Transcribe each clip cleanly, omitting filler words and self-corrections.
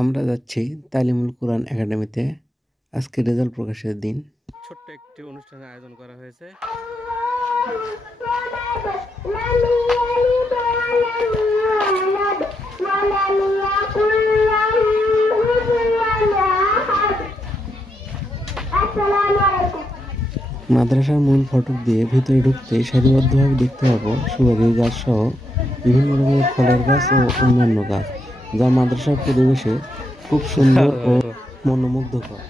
আমরা যাচ্ছি তালিমুল কোরআন একাডেমিতে। আজকে রেজাল্ট প্রকাশের দিন। ছোট্ট একটি অনুষ্ঠানের আয়োজন করা হয়েছে। মাদ্রাসার মূল ফটক দিয়ে ভিতরে ঢুকতে সারিবদ্ধভাবে দেখতে পাবো সুপারি গাছ সহ বিভিন্ন রকমের ফলের গাছ ও অন্যান্য গাছ, যা মাদ্রাসার পরিবেশে খুব সুন্দর ও মনোমুগ্ধকর।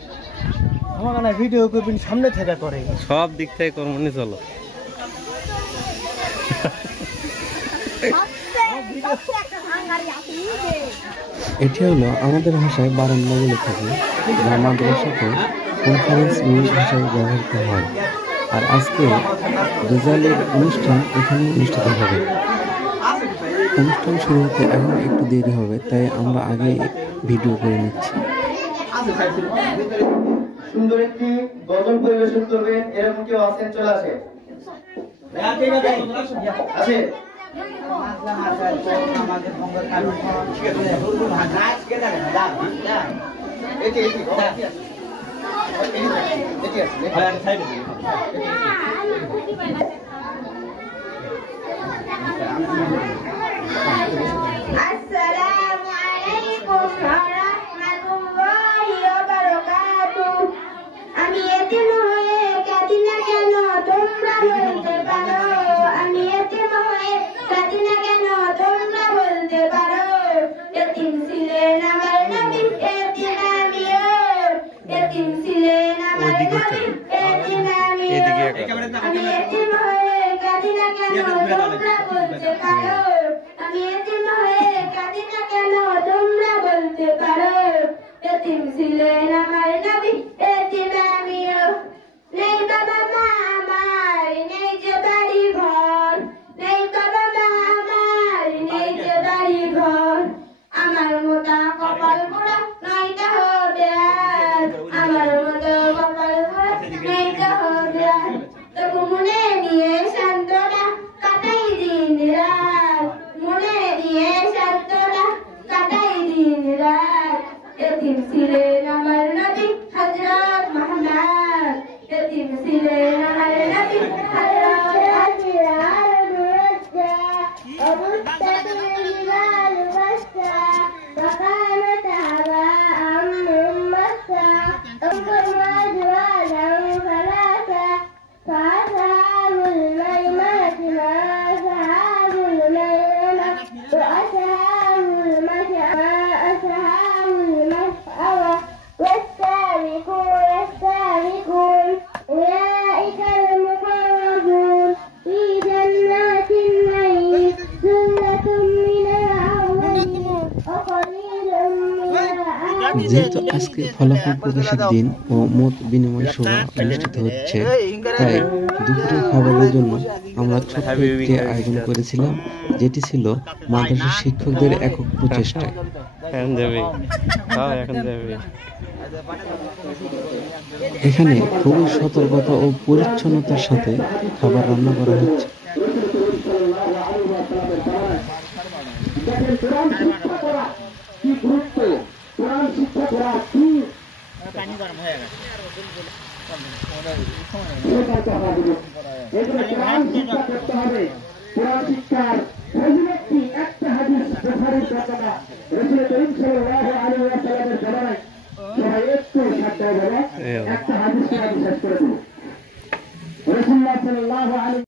আমার ভিডিও করবেন সামনে থেকে করে সব দিক থেকে কর্মনি চলো। এটি হলো আমাদের ভাষায় বারান্দা বলে থাকি, যা মাদ্রাসাতে কনফারেন্স রুম হিসাবে ব্যবহৃত হয়। আর আজকে রেজাল্টের অনুষ্ঠান এখানে অনুষ্ঠিত হবে। অনুষ্ঠান শুরু হতে এখন একটু দেরি হবে, তাই আমরা আগে ভিডিও করে নিচ্ছি। সুন্দর একটি গজল পরিবেশন করবেন, এরকম কেউ আছেন? চলে আসে আছে। আসসালামু আলাইকুম ওয়া রাহমাতুল্লাহি ওয়া বারাকাতুহু। আমি এতিম হয়ে কাঁদি না কেন তোমরা বলতে পারো? আমি এতিম হয়ে কাঁদি না কেন তোমরা বলতে পারো? এতিম ছিলেন আমার নবী, এতিম আমিও। এতিম ছিলেন আমার নবী, এতিম আমিও। আমি এতিম হয়ে কাঁদি না কেন তোমরা বলতে পারো? আমি এতিম হয়ে কাঁদি না কেন তোমরা বলতে পারো? এতিম ছিলেন আমার নবী, এতিম আমিও। নেই বাবা মা আমার, নেই যে বাড়ি ঘর। নেই বাবা মা আমার, নেই যে বাড়ি ঘর। আমার মোটা কপাল পোড়া নয়টা হবে আজ। আমার মতো কপাল পোড়া নয়টা হবে আজ। তবু মনে নিয়ে শান্তনা কাটাই দিন রাত। মনে নিয়ে শান্তনা কাটাই দিন রাত। এতিম ছিলেন আমার নবী হযরত মুহাম্মদ। এতিম ছিলেন আমার নবী হযরত যেহেতু আজকে ফলাফল প্রকাশের দিন ও মত বিনিময় সভা অনুষ্ঠিত হচ্ছে, তাই দুপুরের খাবারের জন্য আমরা ছোট্ট একটি আয়োজন করেছিলাম, যেটি ছিল মাদ্রাসার শিক্ষকদের একক প্রচেষ্টায়। এখানে খুবই সতর্কতা ও পরিচ্ছন্নতার সাথে খাবার রান্না করা হচ্ছে। পানি গরম হয়ে গেছে। একটা হাদিস বুখারীর বর্ণনা, রাসূল করিম সাল্লাল্লাহু আলাইহি ওয়াসাল্লামের জামানায় সবাই একটু সাবধান হবে, একটা হাদিস শেষ করে দেব। রাসূলুল্লাহ সাল্লাল্লাহু আলাইহি